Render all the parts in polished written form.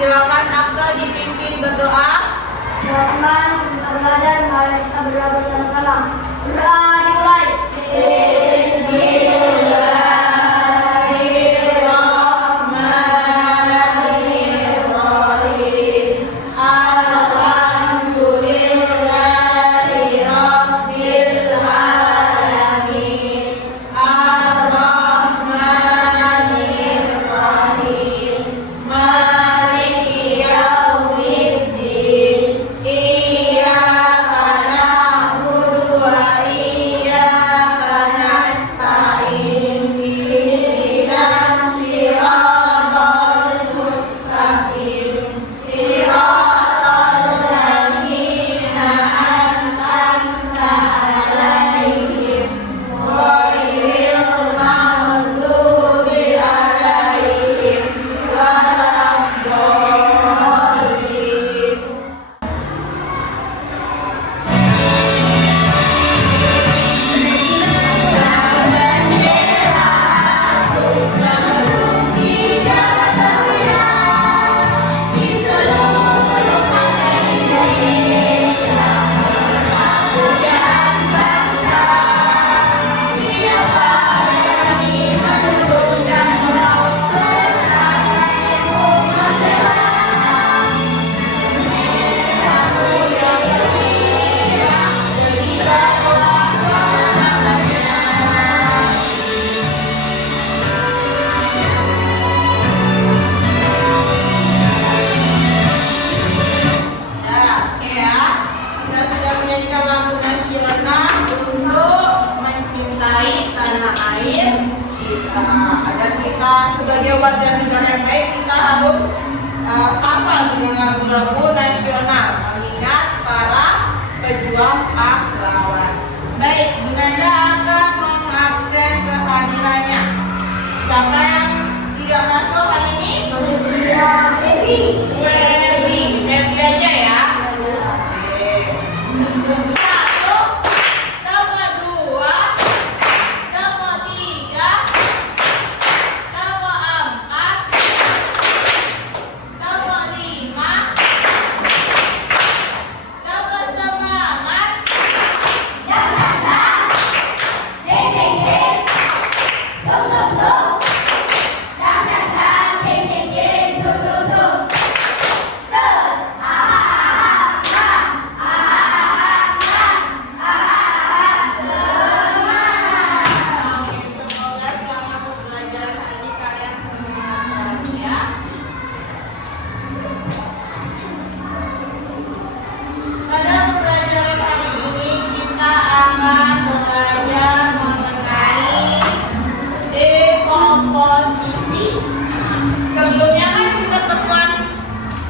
Silakan Aksa dipimpin berdoa. Teman-teman, kita belajar, mari kita berdoa bersama-sama. Berdoa dimulai. Sebagai warga negara yang baik, kita harus hafal dengan lagu-lagu nasional mengingat para pejuang pahlawan. Baik, Bunda akan mengabsen kehadirannya. Siapa yang tidak masuk hari ini? Febri aja ya.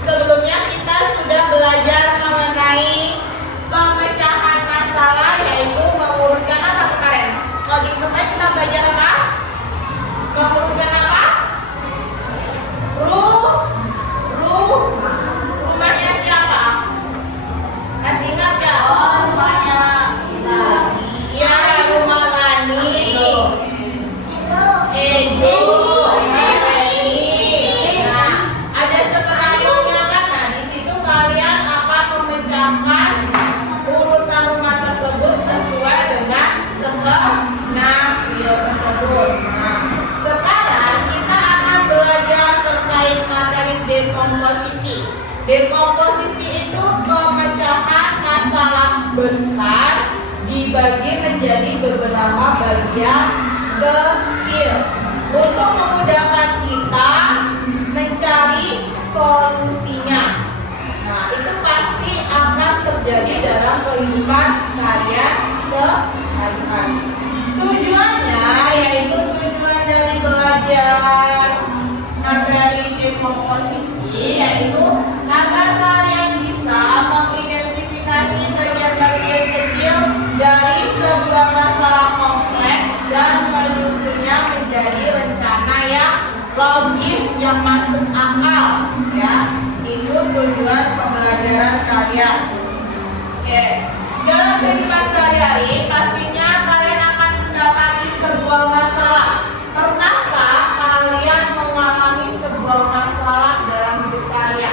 Sebelumnya kita sudah belajar mengenai pemecahan masalah, yaitu mengurutkan apa kemarin? Kalau di kemarin kita belajar apa? Mengurutkan apa? Rumahnya siapa? Masih ingat gak? Oh, rumahnya Iya, rumah Lani. Urutan rumah tersebut sesuai dengan skenario tersebut. Sekarang kita akan belajar terkait materi dekomposisi. Dekomposisi itu pemecahan masalah besar dibagi menjadi beberapa bagian kecil untuk memudahkan kita mencari solusinya. Nah, itu pasti akan terjadi dalam kehidupan kalian sehari-hari. Tujuannya yaitu tujuan dari belajar materi dekomposisi yaitu agar kalian bisa mengidentifikasi bagian-bagian kecil dari sebuah masalah kompleks dan menyusunnya menjadi rencana yang logis yang masuk akal, ya. Itu tujuan pembelajaran kalian. Oke. Dalam kehidupan sehari-hari pastinya kalian akan mendapati sebuah masalah. Pernahkah kalian mengalami sebuah masalah dalam hidup kalian?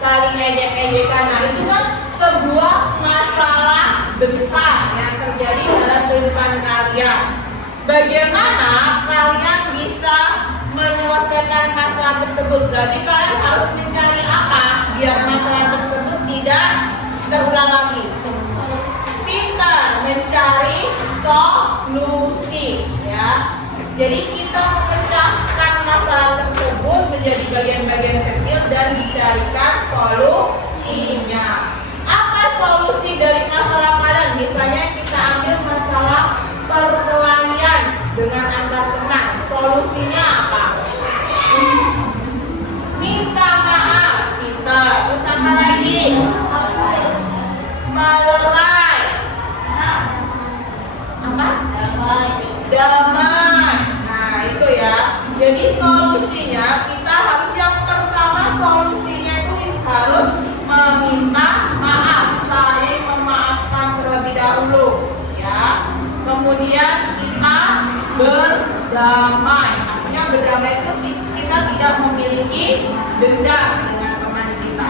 saling ejek-ejekan. Nah, itu kan sebuah masalah besar yang terjadi dalam kehidupan kalian. Bagaimana kalian bisa menyelesaikan masalah tersebut? Berarti kalian harus mencari apa biar masalah tersebut tidak terulang lagi. Pintar mencari solusi, ya. Jadi kita memecahkan masalah tersebut menjadi bagian-bagian kecil dan dicarikan solusinya. Apa solusi dari masalah kalian? Misalnya kita ambil masalah perkelahian dengan antar teman. Solusinya apa? Minta maaf, kita. Terus apa lagi? Melerai. Apa? Damai. Nah, itu ya. Jadi solusinya kita harus yang pertama solusinya itu harus meminta maaf, saling memaafkan terlebih dahulu, ya. Kemudian kita berdamai. Artinya berdamai itu kita tidak memiliki dendam dengan teman kita.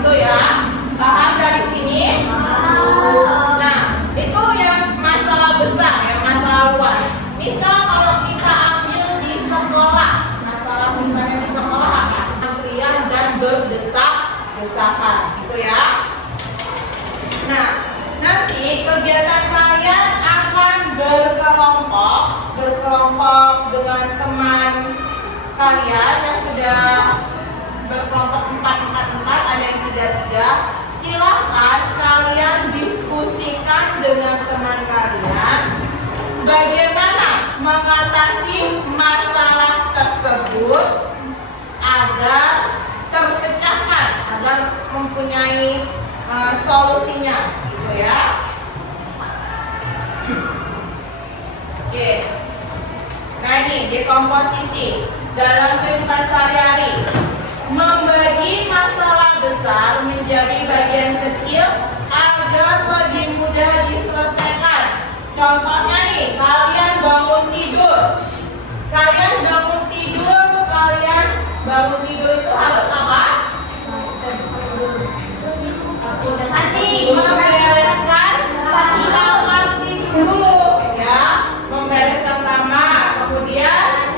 Itu ya. Paham dari sini? Nah, itu yang masalah besar, yang masalah luas. Misal kalau kita ambil di sekolah, masalah misalnya di sekolah apa? Antrian dan berdesak-desakan, gitu ya. Nah, nanti kegiatan kalian akan berkelompok dengan teman kalian yang sudah berkelompok 4-4-4, ada yang 3-3. Silakan kalian diskusikan dengan teman kalian bagaimana mengatasi masalah tersebut agar terpecahkan, agar mempunyai solusinya, gitu ya. Oke. Nah, ini dekomposisi dalam kehidupan sehari-hari. Membagi masalah besar menjadi bagian kecil agar lebih mudah diselesaikan. Contohnya nih, kalian bangun tidur. Kalian bangun tidur itu harus apa? Membereskan kamar tidur dulu, ya. Membereskan kamar, kemudian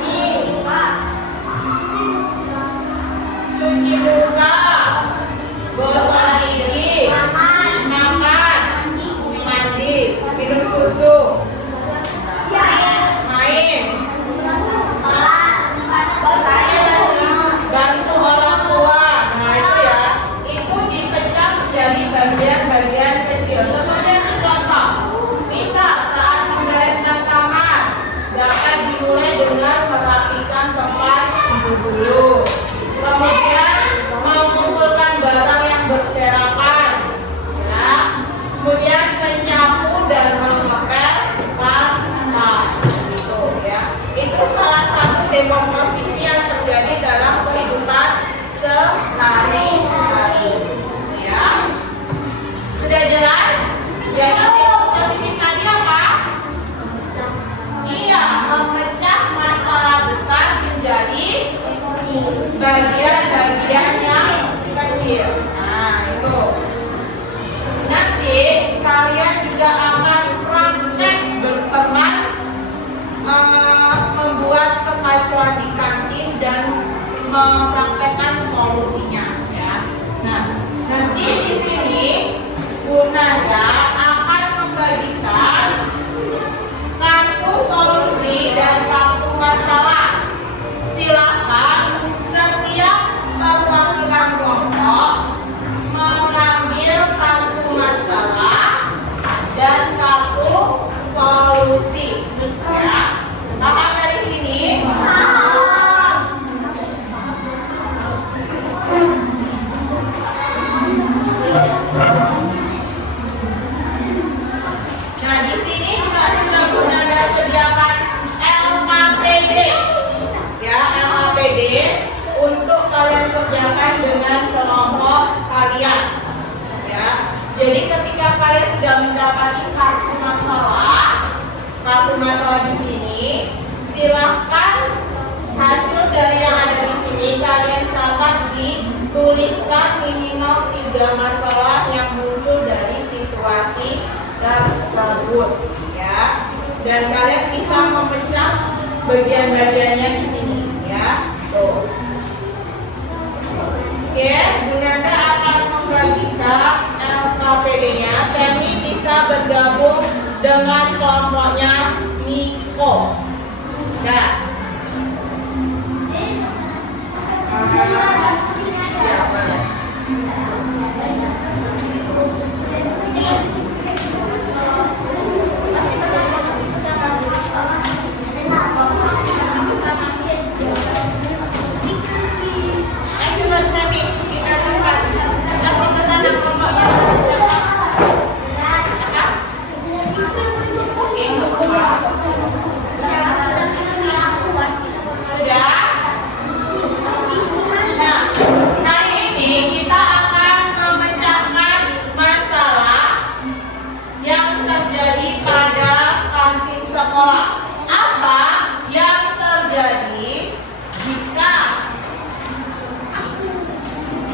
cuci muka, gosok gigi, makan, mandi, minum susu, main, bantu orang tua. Nah, itu ya, itu dipecah menjadi bagian-bagian kecil. Seperti itu contoh. Bisa saat membereskan kamar dapat dimulai dengan merapikan tempat tidur dulu. Kemudian mengumpulkan barang yang berserakan, ya. Kemudian menyapu dan mengepel pantai, gitu ya. Itu salah satu dekomposisi yang terjadi dalam kehidupan sehari-hari, ya. Sudah jelas? Jadi dekomposisi tadi apa? Iya, memecah masalah besar menjadi bagian-bagian yang kecil. Nah, itu. Nanti kalian juga akan praktek berperan membuat kekacauan di kantin dan mempraktekkan solusinya, ya. Nah, nanti di sini Bu Nanda akan membagikan kartu solusi dan kartu masalah. Silakan setiap perwakilan kelompok mengambil kartu masalah dan kartu solusi, ya. Paham dari sini? Nah, di sini juga sudah Nanda sediakan LKPD, ya, LKPD untuk kalian kerjakan dengan kelompok kalian, ya. Jadi ketika kalian sudah mendapati kartu masalah di sini, silahkan hasil dari yang ada di sini kalian catat, dituliskan minimal tiga masalah yang muncul dari situasi tersebut, ya. Dan kalian bisa memecah bagian-bagiannya di sini, ya. Tuh. Oke, Junanda akan membagikan LKPD-nya. Semi bisa bergabung dengan kelompoknya Niko. Nah, ya, boleh.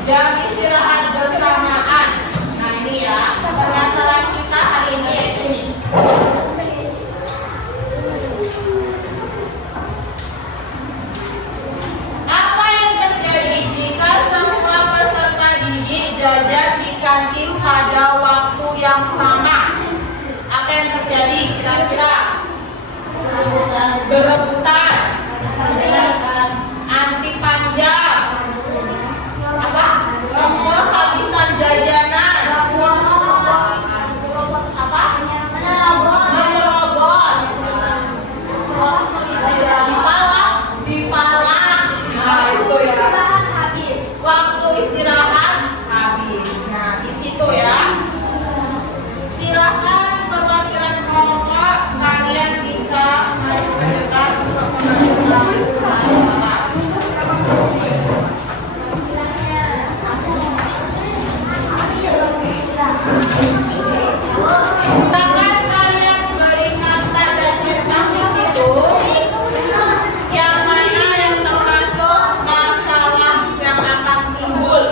Jam istirahat bersamaan. Nah ini ya, permasalahan kita hari ini yaitu ini. Apa yang terjadi jika semua peserta didik jajan di kantin pada waktu yang sama? Apa yang terjadi kira-kira? Berebutan, anti panjang. Apa? Semua kehabisan jajanan. Apa? Menyerobot. Dipalang. Nah itu ya. Waktu istirahat habis. Nah di situ ya. Silakan perwakilan kelompok, kalian bisa maju ke depan untuk menentukan masalah. Tangan kalian berikan tanda cetak di situ. Yang mana yang termasuk masalah yang akan timbul.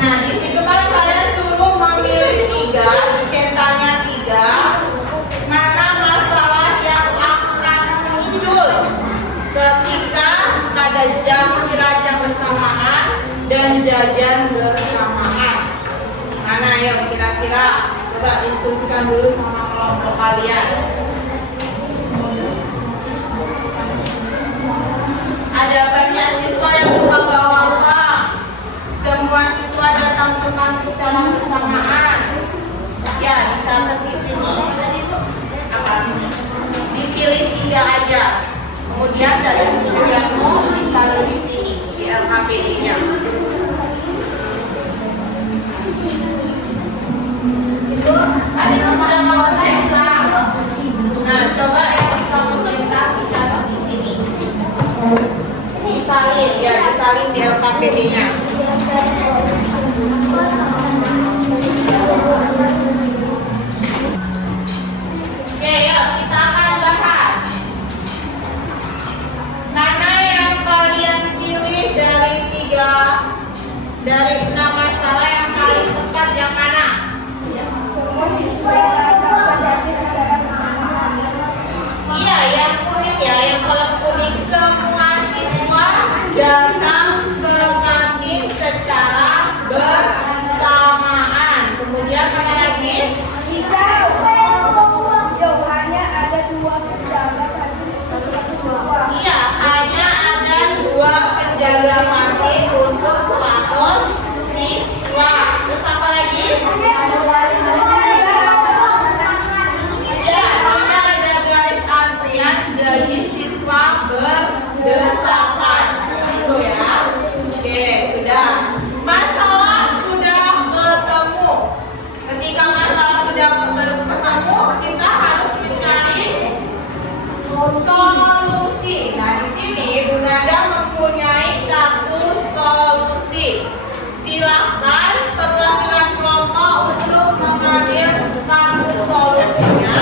Nah, di situ kan kalian suruh memilih 3, di centangnya 3. Mana masalah yang akan muncul ketika ada jam istirahat yang bersamaan dan jajan bersamaan. Mana yang kira-kira? Coba diskusikan dulu sama kelompok kalian. Ada banyak siswa yang lupa bawa uang. Semua siswa datang ke kantin secara bersamaan. Ya, dicatat di sini. Apa? Dipilih 3 aja. Kemudian dari siswamu disalur di sini di LKPD-nya. Ada yang sudah mau cetak. Nah, coba yang kamu cetak dicatat di sini. Disalin ya, disalin di LKPD-nya. Oke, yuk kita akan bahas. Mana yang kalian pilih dari 6 masalah yang paling tepat yang mana? Iya, yang kuning ya, yang kolom kuning. Semua siswa datang ke kantin secara bersamaan. Kemudian mana lagi? Hanya ada 2 penjaga kantin. Iya, hanya ada 2 penjaga kantin untuk 100 siswa. Terus apa lagi? Ya, ini ada garis antrian jadi siswa berdesakan. Itu ya. Oke, sudah. Masalah sudah bertemu. Ketika masalah sudah bertemu, kita harus mencari solusi. Nah, di sini Junanda mempunyai kartu solusi. Silakan perwakilan kelompok untuk mengambil kartu solusinya.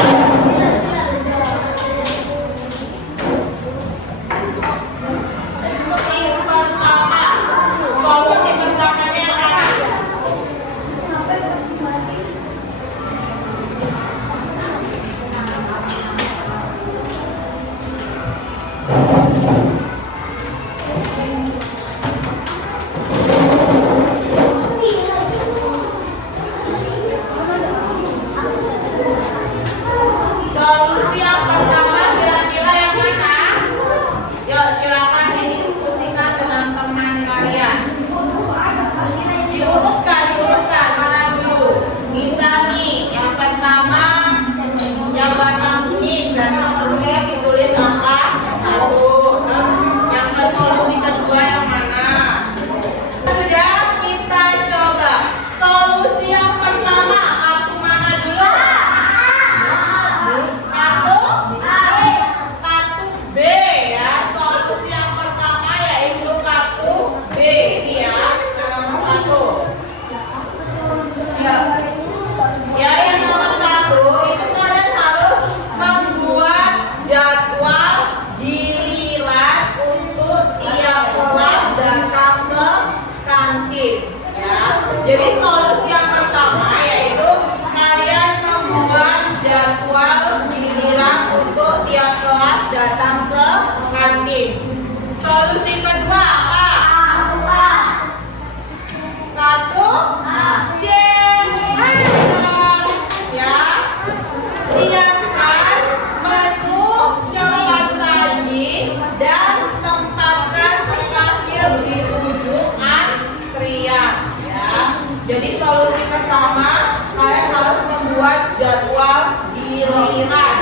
jadwal giliran.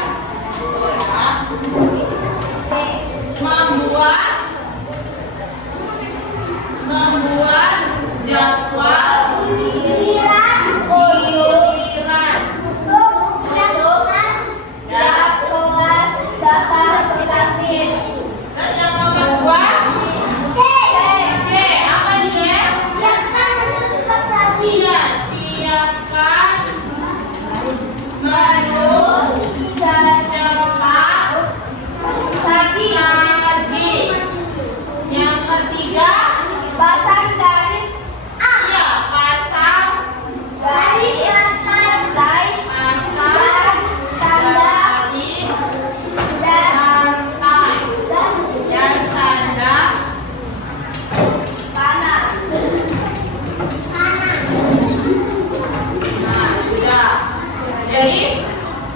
Ya. Membuat jadwal Giliran. giliran. Untuk kelas datang ke kantin. Dan yang nomor 2 C. C, apa C? Siapkan menu cepat saji. Iya, siapkan menu cepat Saji. saji. Yang ketiga, Pasang garis iya, pasang Garis yang pantai pasang tanda garis dan pantai dan tanda panah. Nah, sudah. Jadi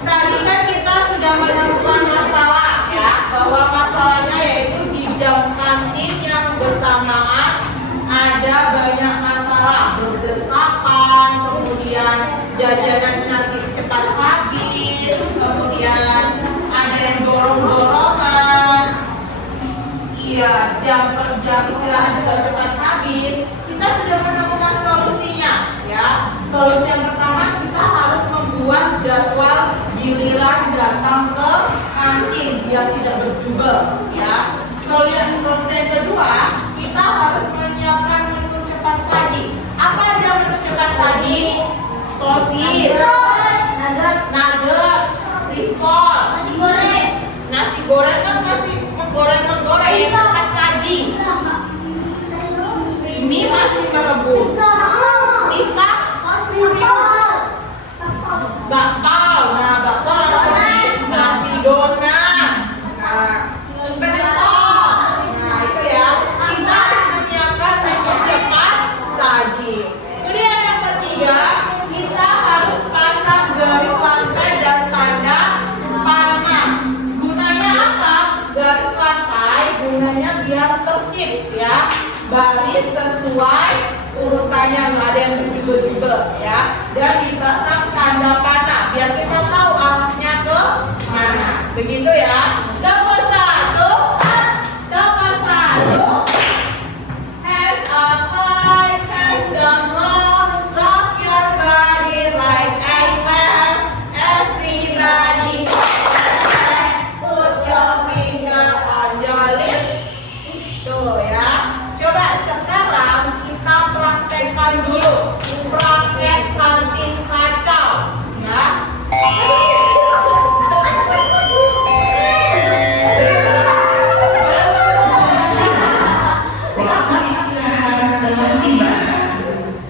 tadi kan kita sudah menemukan masalah ya, bahwa masalahnya yaitu di jam kantin yang bersamaan ada banyak masalah, berdesakan, kemudian jajanan nanti cepat habis, kemudian ada yang dorong-dorongan. Iya, jam istirahat juga cepat habis. Kita sudah menemukan solusinya, ya. Solusi yang pertama, kita harus membuat jadwal giliran datang ke kantin biar tidak berjubel, ya. Solusi yang kedua, kita harus menyiapkan menu cepat saji. Apa aja menu cepat saji? Sosis, nugget, risol, Nasi goreng. nasi goreng kan masih menggoreng ya, cepat saji. Mie masih merebus. Bisa bakpao, nah bakpao nasi donat, nah pentol, nah itu ya. Kita harus menyiapkan menu cepat saji. Kemudian yang ketiga, kita harus pasang garis lantai dan tanda panah. Gunanya apa? Garis lantai gunanya biar tertib ya, baris sesuai urutannya, nggak ada yang berjubel-jubel ya. Dan dipasang tanda panah biar kita tahu arahnya ke mana. Begitu ya. Nomor 1. Nomor 1. Hands up high, hands down low. Rock your body right and left. Everybody, put your finger on your lips. Tuh ya. Coba sekarang kita praktekkan dulu. Praktek kantin kacau, ya. Waktu istirahat telah tiba.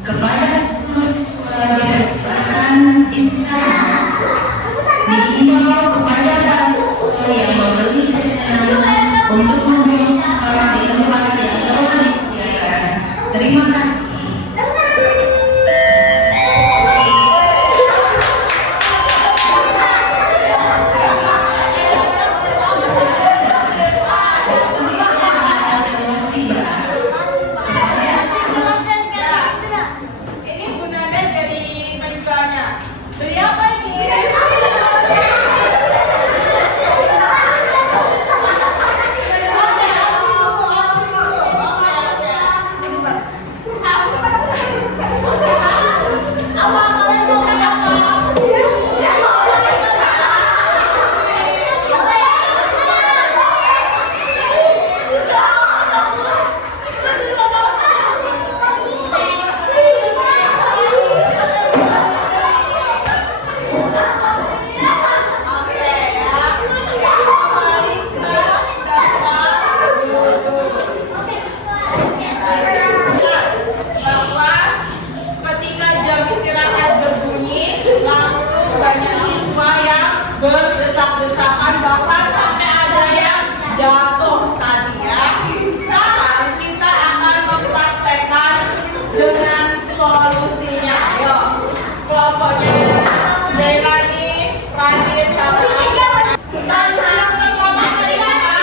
Kepada seluruh siswa dipersilakan istirahat. Dihimbau kepada para siswa yang membeli jajanan untuk membuang sampah di tempat yang telah disediakan. Terima kasih. Ini Bunda Dek jadi penjualnya. Beli apa ini? Apa kalian mau beli apa? Oke ya. Kembali ke tempat duduk. Bahwa ketika jam istirahat berbunyi, langsung banyak siswa yang berdesak-desakan, bahkan sampai ada yang jatuh tadi ya. Sekarang kita akan mempraktekkan dengan solusinya. Ayo, kelompoknya dari lagi, Radit sama Solusi yang pertama tadi apa?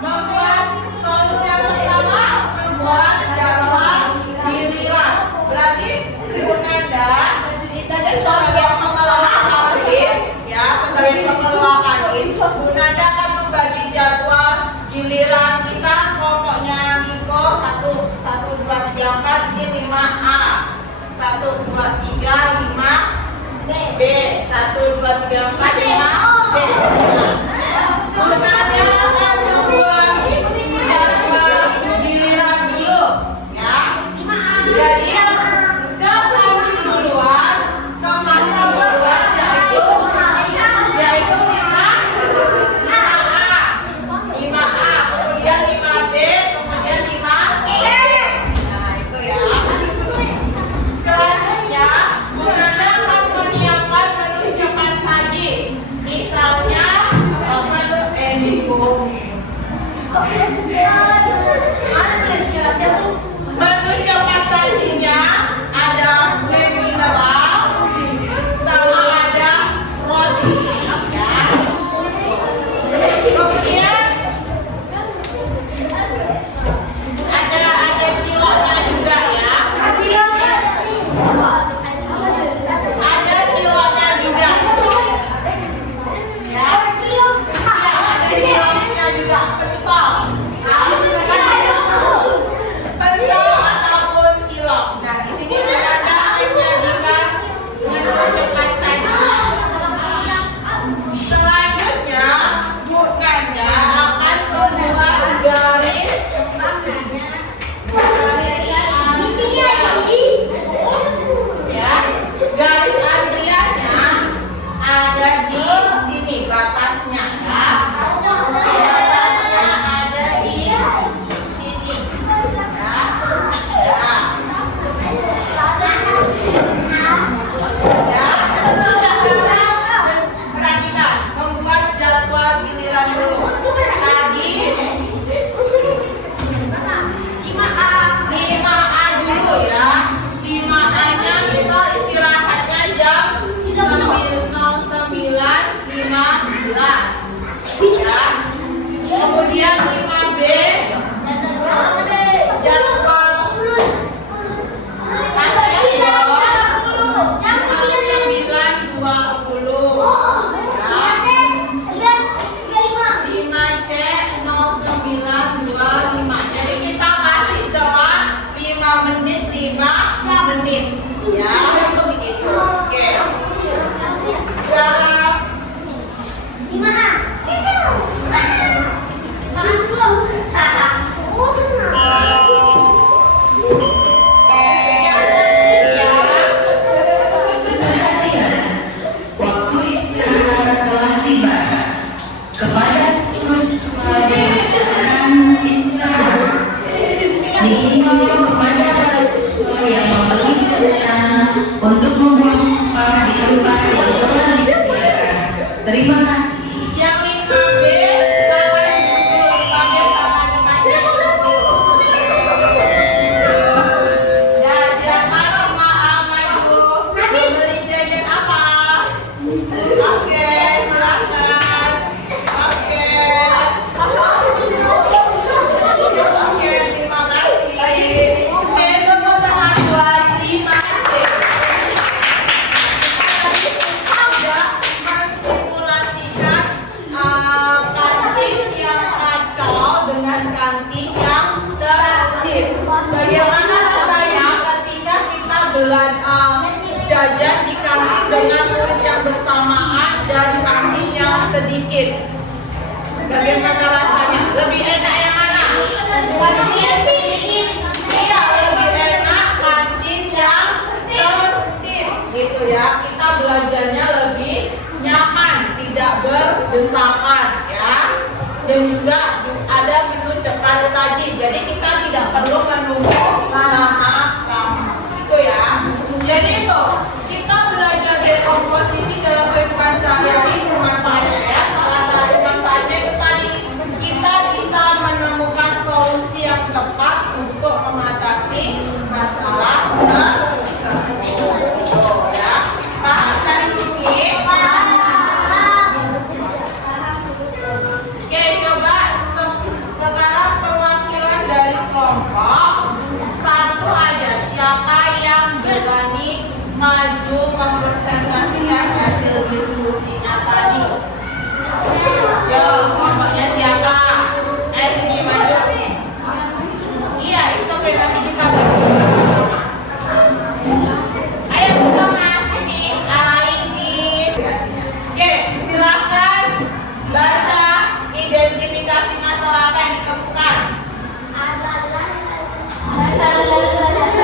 Membuat solusi yang pertama, membuat jadwal menit 5 menit ya begitu. Oke, sekarang Perhatian, waktu istirahat telah tiba. Kepada seluruh siswa dipersilakan istirahat. Dihimbau kepada para siswa yang membeli jajanan untuk membuang sampah di tempat yang telah disediakan. Terima kasih. yang 5B silakan duduk 5B sama 5C. Dan siapa 5A Ibu membeli jajan apa? Oke, silakan. Oke, terima kasih. Oke, tepuk tangan buat 5C. Sudah mensimulasikan kantin yang kacau dengan kantin yang tertib. Bagaimana rasanya ketika kita jajan di kantin dengan murid yang bersamaan dan kantin yang sedikit? Bagaimana rasanya? Lebih enak yang mana? Iya, lebih enak kantin yang tertib, gitu ya. Kita belajarnya lebih nyaman, tidak berdesakan ya. Dan juga ada menu cepat saji, jadi kita tidak perlu menunggu lama-lama, gitu ya. Jadi itu kita belajar dekomposisi dalam kehidupan sehari-hari manfaatnya ya. Salah satu manfaatnya itu tadi kita bisa menemukan solusi yang tepat untuk mengatasi masalah tersebut ya. Paham dari sini? Oke, coba sekarang perwakilan dari kelompok satu aja. Siapa yang berani maju mempresentasikan hasil diskusinya tadi? Yo, kelompoknya siapa? Sini maju. Iya, itu oke, nanti kita bersama. Ayo bersama sini, arah ini. Oke, silakan baca identifikasi masalah apa yang ditemukan.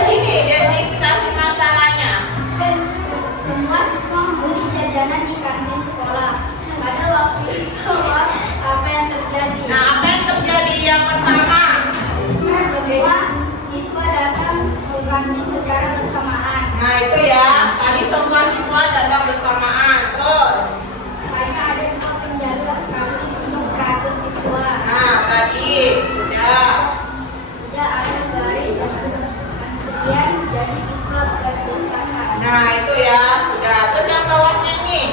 Ini identifikasi masalahnya. Semua siswa membeli jajanan di kantin sekolah. Pada waktu itu, apa yang terjadi? Nah, apa yang terjadi yang pertama? Semua siswa datang ke kantin secara bersamaan. Nah, itu ya. Tadi semua siswa datang bersamaan. Terus, Karena ada 2 penjaga kantin untuk 100 siswa. nah tadi sudah. Tidak ada garis antrian, jadi siswa berdesakan. Nah, itu ya sudah. Terus yang bawahnya nih,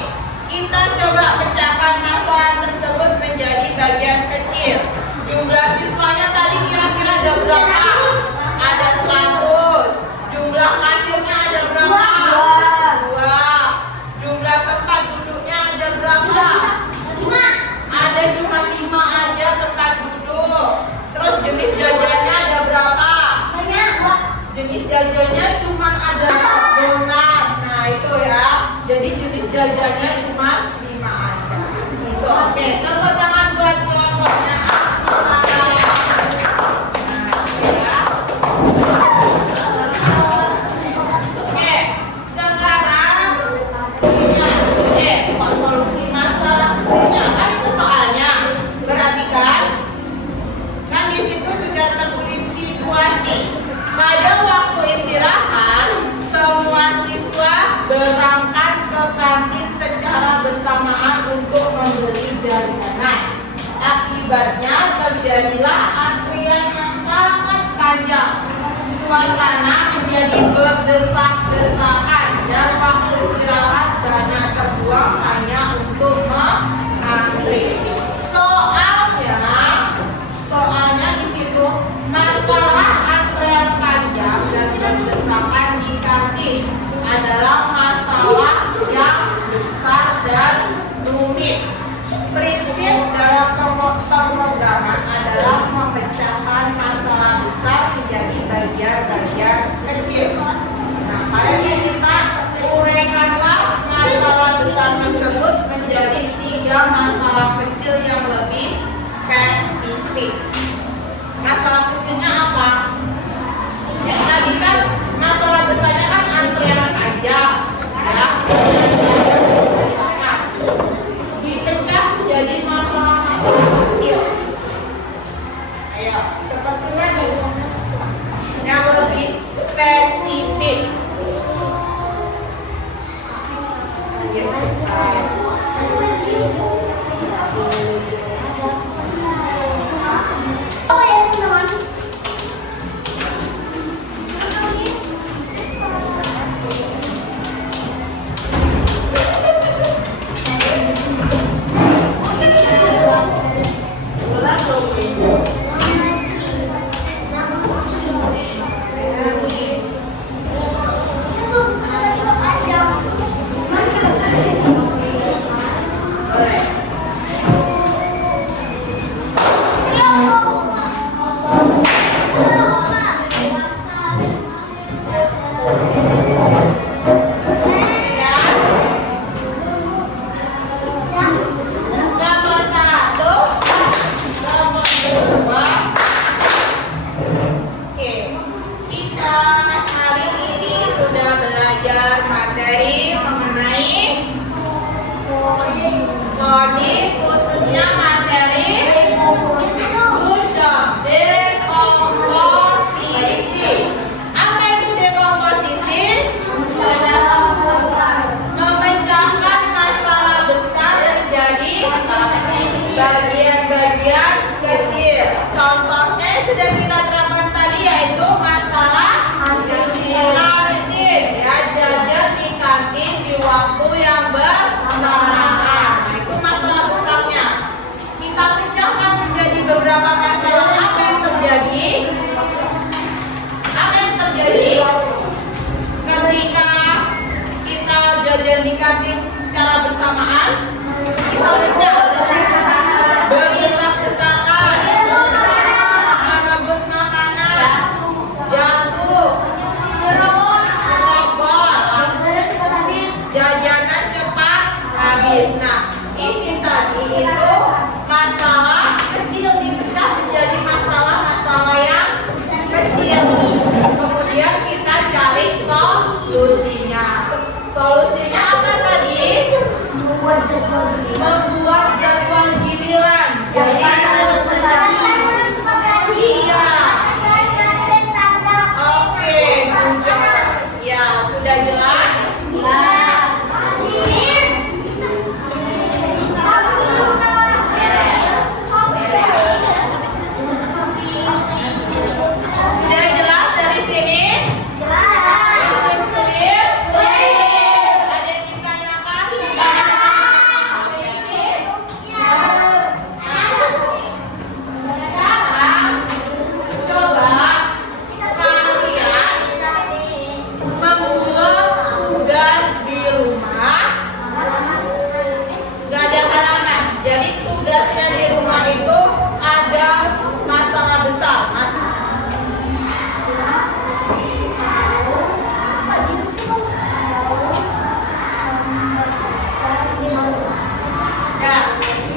kita coba pecahkan masalah tersebut menjadi bagian kecil. Jumlah siswanya tadi kira-kira ada berapa? Ada 100. Jumlah hasilnya ada berapa? 2. Jumlah tempat duduknya ada berapa? Ada cuma 5 aja tempat duduk. Terus jenis jajannya ada berapa? Jenis jajannya cuma ada donat. Nah, itu ya. Jadi jenis jajannya cuma 5 aja. Itu oke. Tepuk tangan buat kelompoknya. Oke, sekarang solusi masalah berikutnya. Kan itu soalnya. Perhatikan. Kan di situ sudah tertulis situasi. Pada waktu istirahat, semua siswa berangkat ke kantin secara bersamaan untuk membeli jajanan. Akibatnya terjadilah antrian yang sangat panjang. Suasana menjadi berdesak-desakan dan waktu istirahat banyak terbuang hanya untuk mengantri. Soalnya di situ masalah antrean panjang dan berdesakan di kantin adalah masalah yang besar dan rumit. Prinsip dalam pemrograman adalah memecahkan masalah besar menjadi bagian-bagian Coding khususnya materi good job. Dekomposisi. Apa itu dekomposisi? Memecahkan masalah besar menjadi bagian-bagian kecil. Contohnya yang sudah kita terapkan tadi yaitu masalah kantin, ya, jajan di kantin di waktu yang bersamaan. Nah, itu masalah besarnya. Kita pecahkan menjadi beberapa masalah. Apa yang terjadi? Apa yang terjadi ketika kita jajan di kantin secara bersamaan? Kita pecah berdesak-desakan, merebut makanan, jatuh, robot, jajanan cepat habis. Nah, ini tadi itu masalah kecil dipecah menjadi masalah-masalah yang kecil. Kemudian kita cari solusinya. Solusinya apa tadi? Membuat jadwal giliran. Jadi iya. Oke, ya sudah jelas. Sudah jelas dari sini? Clear? Ada yang ditanyakan? Sekarang coba kalian membuat tugas di rumah. Gak ada halangan. Jadi tugasnya di rumah itu ada masalah besar. Ya,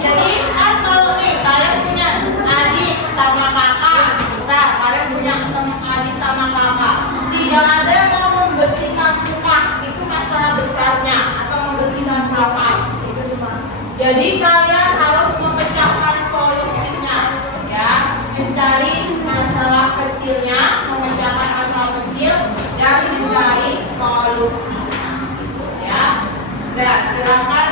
jadi kan kalau nih kalian punya adik sama kakak, bisa kalian punya teman adik sama kakak. Tidak ada yang mau membersihkan rumah, itu masalah besarnya, atau membersihkan kamar. Jadi kalian harus memecahkan solusinya, ya, mencari masalah kecilnya, memecahkan masalah kecil, dan mencari solusinya, ya. Dan silakan